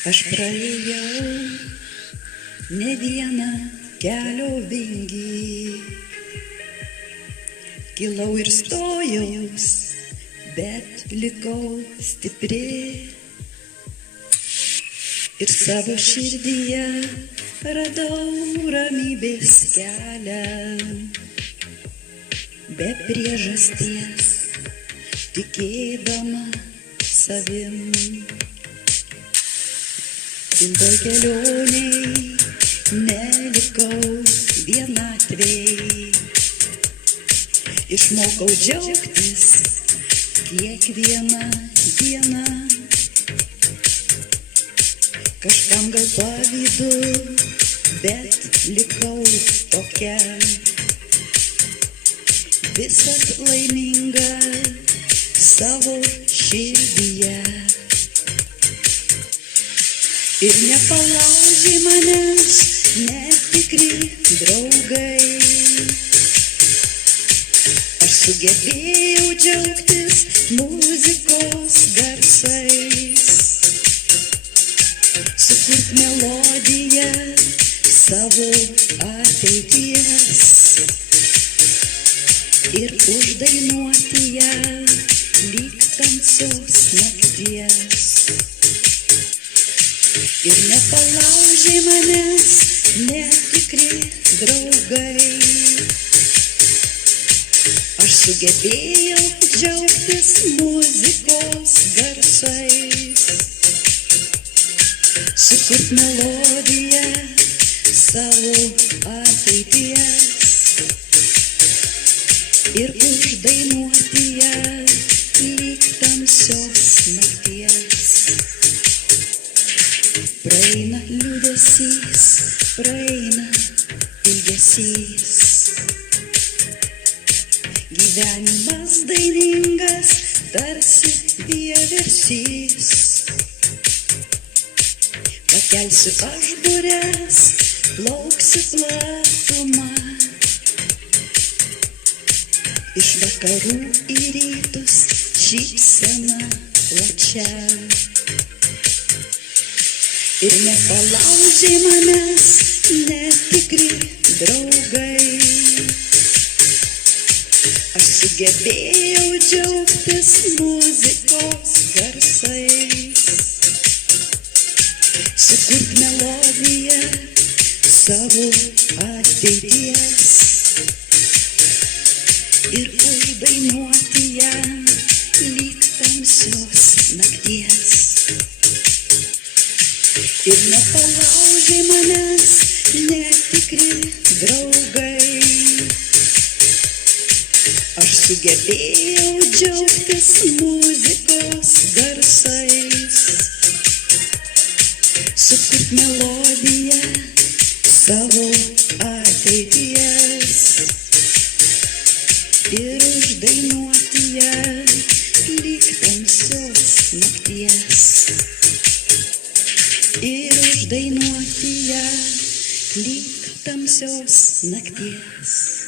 Aš praėjau ne vieną kelio vingį, kilau ir stojaus, bet likau stipri. Ir savo širdyje radau ramybės kelią, be priežasties, tikėdama savim. Ilgoj kelioniai nelikau vienatvėj, išmokau džiaugtis kiekvieną dieną. Kažkam gal pavydu, bet likau tokia, visad laiminga savo širdyje. Ir nepalaužė manęs netikri draugai, aš sugebėjau džiaugtis muzikos garsais, sukurt melodiją savo ateities ir uždainuoti ją lyg tamsios nakties. Ir nepalaužė manęs netikri draugai, aš sugebėjau džiaugtis muzikos garsais, sukurt melodiją savo ateities ir uždainuoti ją lyg tamsios nakties. Praeina liūdesys, praeina ilgesys, gyvenimas dainingas tarsi vieversys. Pakelsiu aš bures, plauksiu platumą, iš vakarų į rytus šypsena plačia. Ir nepalaužė manęs netikri draugai, aš sugebėjau džiaugtis muzikos garsais, sukurt melodiją savo ateities ir uždainuoti ją lyg tamsios nakties. Ir nepalaužė manęs netikri draugai, aš sugebėjau džiaugtis muzikos garsais, sukurt melodiją savo ateities ir uždainuoti ją lyg tamsios nakties. Ir uždainuoti ją lyg tamsios nakties.